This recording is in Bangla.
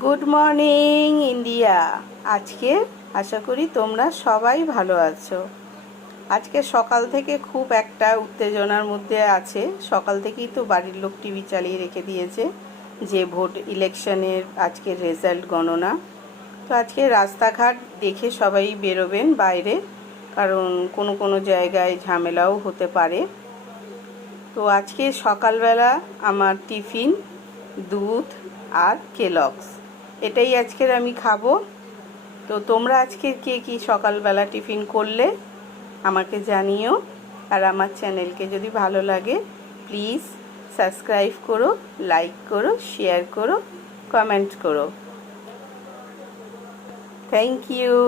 Good morning India. আজকে আশা করি তোমরা সবাই ভালো আছো। আজকে সকাল থেকে খুব একটা উত্তেজনার মধ্যে আছে। সকাল থেকেই তো বাড়ির লোক টিভি চালিয়ে রেখে দিয়েছে যে ভোট ইলেকশনের আজকের রেজাল্ট গণনা। তো আজকে রাস্তাঘাট দেখে সবাই বেরোবেন বাইরে, কারণ কোনো কোনো জায়গায় ঝামেলাও হতে পারে। তো আজকে সকালবেলা আমার টিফিন দুধ আর কেলগস, এটাই আজকের আমি খাবো। তো তোমরা আজকে কে কি সকালবেলা টিফিন করলে আমাকে জানিও। আর আমার চ্যানেলকে যদি ভালো লাগে প্লিজ সাবস্ক্রাইব করো, লাইক করো, শেয়ার করো, কমেন্ট করো। Thank you.